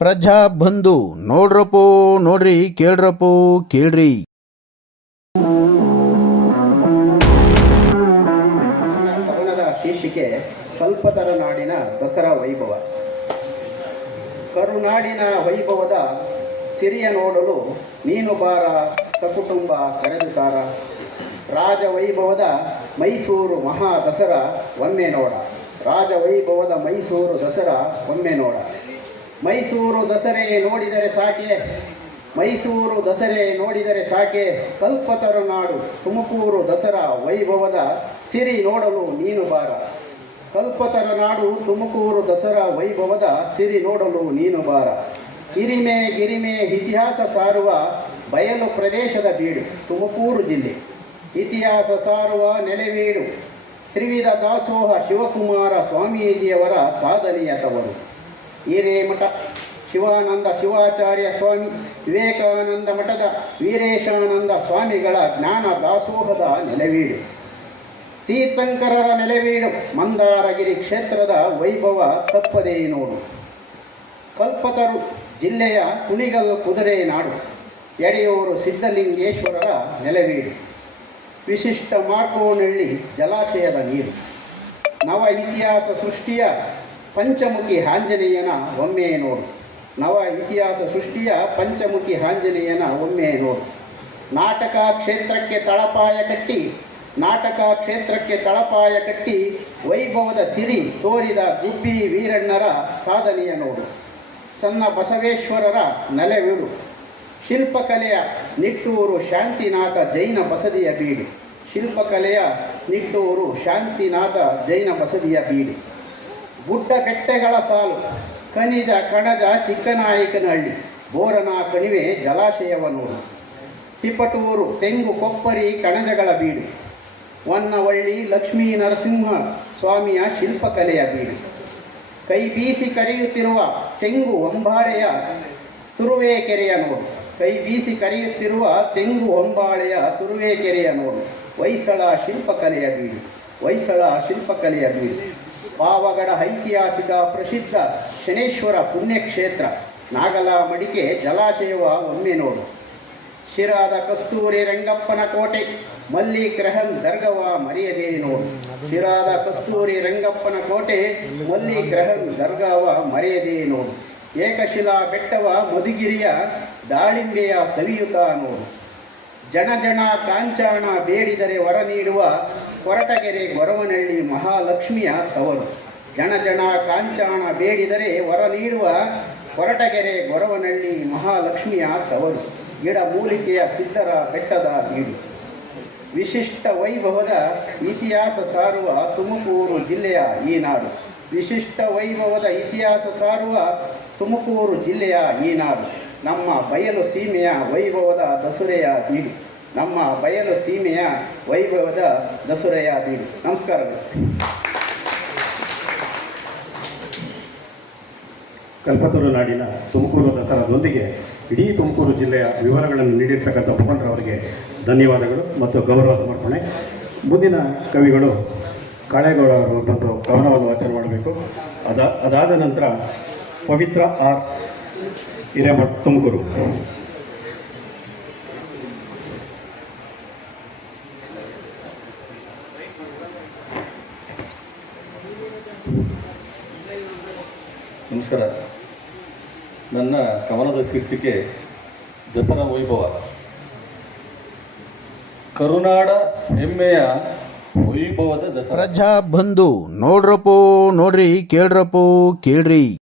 ಪ್ರಜಾ ಬಂಧು, ನೋಡ್ರಪ್ಪೋ, ನೋಡ್ರಿ, ಕೇಳ್ರಪ್ಪೋ, ಕೇಳ್ರಿ. ಶೀರ್ಷಿಕೆ, ಸ್ವಲ್ಪತರ ನಾಡಿನ ದಸರಾ ವೈಭವ. ಕರುನಾಡಿನ ವೈಭವದ ಸಿರಿಯ ನೋಡಲು ನೀನು ಬಾರ, ಸಕುಟುಂಬ ಕರೆದುತಾರ ರಾಜ ವೈಭವದ ಮೈಸೂರು ಮಹಾ ದಸರಾ, ಒಮ್ಮೆ ನೋಡ. ರಾಜ ವೈಭವದ ಮೈಸೂರು ದಸರಾ, ಒಮ್ಮೆ ನೋಡ. ಮೈಸೂರು ದಸರೆ ನೋಡಿದರೆ ಸಾಕೆ. ಮೈಸೂರು ದಸರೆ ನೋಡಿದರೆ ಸಾಕೆ. ಕಲ್ಪತರು ನಾಡು ತುಮಕೂರು ದಸರಾ ವೈಭವದ ಸಿರಿ ನೋಡಲು ನೀನು ಬಾರ. ಕಲ್ಪತರ ನಾಡು ತುಮಕೂರು ದಸರಾ ವೈಭವದ ಸಿರಿ ನೋಡಲು ನೀನು ಬಾರ. ಹಿರಿಮೆ ಗಿರಿಮೆ ಇತಿಹಾಸ ಸಾರುವ ಬಯಲು ಪ್ರದೇಶದ ಬೀಡು, ತುಮಕೂರು ಜಿಲ್ಲೆ. ಇತಿಹಾಸ ಸಾರುವ ನೆಲೆವೀಡು ತ್ರಿವಿಧ ದಾಸೋಹ ಶಿವಕುಮಾರ ಸ್ವಾಮೀಜಿಯವರ ಸಾಧನೆಯ ತವರು ಹಿರೇಮಠ ಶಿವಾನಂದ ಶಿವಾಚಾರ್ಯ ಸ್ವಾಮಿ ವಿವೇಕಾನಂದ ಮಠದ ವೀರೇಶಾನಂದ ಸ್ವಾಮಿಗಳ ಜ್ಞಾನ ದಾಸೋಹದ ನೆಲೆವೀಡು. ತೀರ್ಥಂಕರರ ನೆಲೆವೀಡು ಮಂದಾರಗಿರಿ ಕ್ಷೇತ್ರದ ವೈಭವ ತಪ್ಪದೇ ನೋಡು. ಕಲ್ಪತರು ಜಿಲ್ಲೆಯ ಕುಣಿಗಲ್ ಕುದುರೆ ನಾಡು, ಎಡೆಯೂರು ಸಿದ್ಧಲಿಂಗೇಶ್ವರರ ನೆಲೆವೀಡು. ವಿಶಿಷ್ಟ ಮಾರ್ಕೋನಹಳ್ಳಿ ಜಲಾಶಯದ ನೀರು. ನವ ಇತಿಹಾಸ ಸೃಷ್ಟಿಯ ಪಂಚಮುಖಿ ಆಂಜನೇಯನ ಒಮ್ಮೆ ನೋಡು. ನವ ಇತಿಹಾಸ ಸೃಷ್ಟಿಯ ಪಂಚಮುಖಿ ಆಂಜನೇಯನ ಒಮ್ಮೆ ನೋಡು. ನಾಟಕ ಕ್ಷೇತ್ರಕ್ಕೆ ತಳಪಾಯ ಕಟ್ಟಿ, ನಾಟಕ ಕ್ಷೇತ್ರಕ್ಕೆ ತಳಪಾಯ ಕಟ್ಟಿ, ವೈಭವದ ಸಿರಿ ತೋರಿದ ಗುಬ್ಬಿ ವೀರಣ್ಣರ ಸಾಧನೆಯ ನೋಡು. ಸಣ್ಣ ಬಸವೇಶ್ವರರ ನೆಲೆವೀಡು ಶಿಲ್ಪಕಲೆಯ ನಿಟ್ಟೂರು ಶಾಂತಿನಾಥ ಜೈನ ಬಸದಿಯ ಬೀಡು. ಶಿಲ್ಪಕಲೆಯ ನಿಟ್ಟೂರು ಶಾಂತಿನಾಥ ಜೈನ ಬಸದಿಯ ಬೀಡು. ಗುಡ್ಡ ಕಟ್ಟೆಗಳ ಸಾಲು. ಖನಿಜ, ಕಣಜ, ಚಿಕ್ಕನಾಯಕನಹಳ್ಳಿ. ಬೋರನ ಕಣಿವೆ ಜಲಾಶಯವ ನೋಡು ತಿಪಟೂರು, ತೆಂಗು, ಕೊಪ್ಪರಿ, ಕಣಜಗಳ ಬೀಡು. ಹೊನ್ನವಳ್ಳಿ ಲಕ್ಷ್ಮೀ ನರಸಿಂಹ ಸ್ವಾಮಿಯ ಶಿಲ್ಪಕಲೆಯ ಬೀಡು. ಕೈ ಬೀಸಿ ಕರೆಯುತ್ತಿರುವ ತೆಂಗು ಒಂಬಾಳೆಯ ತುರುವೇಕೆರೆಯ ನೋಡು. ಕೈ ಬೀಸಿ ಕರೆಯುತ್ತಿರುವ ತೆಂಗು ಹೊಂಬಾಳೆಯ ತುರುವೇಕೆರೆಯ ನೋಡು. ಹೊಯ್ಸಳ ಶಿಲ್ಪಕಲೆಯ ಬೀಡು. ಹೊಯ್ಸಳ ಶಿಲ್ಪಕಲೆಯ ಬೀಡು. ಪಾವಗಡ ಐತಿಹಾಸಿಕ ಪ್ರಸಿದ್ಧ ಶನೇಶ್ವರ ಪುಣ್ಯಕ್ಷೇತ್ರ. ನಾಗಲ ಮಡಿಕೆ ಜಲಾಶಯವ ಒಮ್ಮೆ ನೋಡು. ಶಿರಾದ ಕಸ್ತೂರಿ ರಂಗಪ್ಪನ ಕೋಟೆ, ಮಲ್ಲಿಗ್ರಹಂ ದರ್ಗವ ಮರೆಯದೇ ನೋಡು. ಶಿರಾದ ಕಸ್ತೂರಿ ರಂಗಪ್ಪನ ಕೋಟೆ, ಮಲ್ಲಿಗ್ರಹಂ ದರ್ಗವ ಮರೆಯದೇ ನೋಡು. ಏಕಶಿಲಾ ಬೆಟ್ಟವ ಮಧುಗಿರಿಯ ದಾಳಿಂಬೆಯ ಸವಿಯುತ ನೋಡು. ಜನ ಜನ ಕಾಂಚಾಣ ಬೇಡಿದರೆ ವರ ನೀಡುವ ಕೊರಟಗೆರೆ ಗೊರವನಹಳ್ಳಿ ಮಹಾಲಕ್ಷ್ಮಿಯ ತವರು ಜನ ಜನ ಕಾಂಚಾಣ ಬೇಡಿದರೆ ವರ ನೀಡುವ ಕೊರಟಗೆರೆ ಗೊರವನಹಳ್ಳಿ ಮಹಾಲಕ್ಷ್ಮಿಯ ತವರು ಗಿಡ ಮೂಲಿಕೆಯ ಸಿದ್ಧರ ಬೆಟ್ಟದ ಬೀಡು. ವಿಶಿಷ್ಟ ವೈಭವದ ಇತಿಹಾಸ ಸಾರುವ ತುಮಕೂರು ಜಿಲ್ಲೆಯ ಈ ನಾಡು ವಿಶಿಷ್ಟ ವೈಭವದ ಇತಿಹಾಸ ಸಾರುವ ತುಮಕೂರು ಜಿಲ್ಲೆಯ ಈ ನಾಡು ನಮ್ಮ ಬಯಲು ಸೀಮೆಯ ವೈಭವದ ದಸರೆಯ ಬೀಡು ನಮ್ಮ ಬಯಲು ಸೀಮೆಯ ವೈಭವದ ದಸರೆಯ ಬೀಡು ನಮಸ್ಕಾರಗಳು ಕಲ್ಪತರು ನಾಡಿನ ತುಮಕೂರು ದಸರಾದೊಂದಿಗೆ ಇಡೀ ತುಮಕೂರು ಜಿಲ್ಲೆಯ ವಿವರಗಳನ್ನು ನೀಡಿರ್ತಕ್ಕಂಥ ಮುಖಂಡರವರಿಗೆ ಧನ್ಯವಾದಗಳು ಮತ್ತು ಗೌರವ ಸಮರ್ಪಣೆ. ಮುಂದಿನ ಕವಿಗಳು ಕಾಳೇಗೌಡ ಅವರು ಬಂದು ಕವನವನ್ನು ವಾಚನ ಮಾಡಬೇಕು. ಅದ ಅದಾದ ನಂತರ ಪವಿತ್ರ ಆರ್ ಹಿರೇಮಠ ತುಮಕೂರು. ನಮಸ್ಕಾರ. ನನ್ನ ಕವನದ ಶೀರ್ಷಿಕೆ ದಸರಾ ವೈಭವ. ಕರುನಾಡ ಹೆಮ್ಮೆಯ ವೈಭವದ ದಸರಾ. ಪ್ರಜಾ ಬಂಧು ನೋಡ್ರಪ್ಪೋ ನೋಡ್ರಿ ಕೇಳ್ರಪ್ಪೋ ಕೇಳ್ರಿ.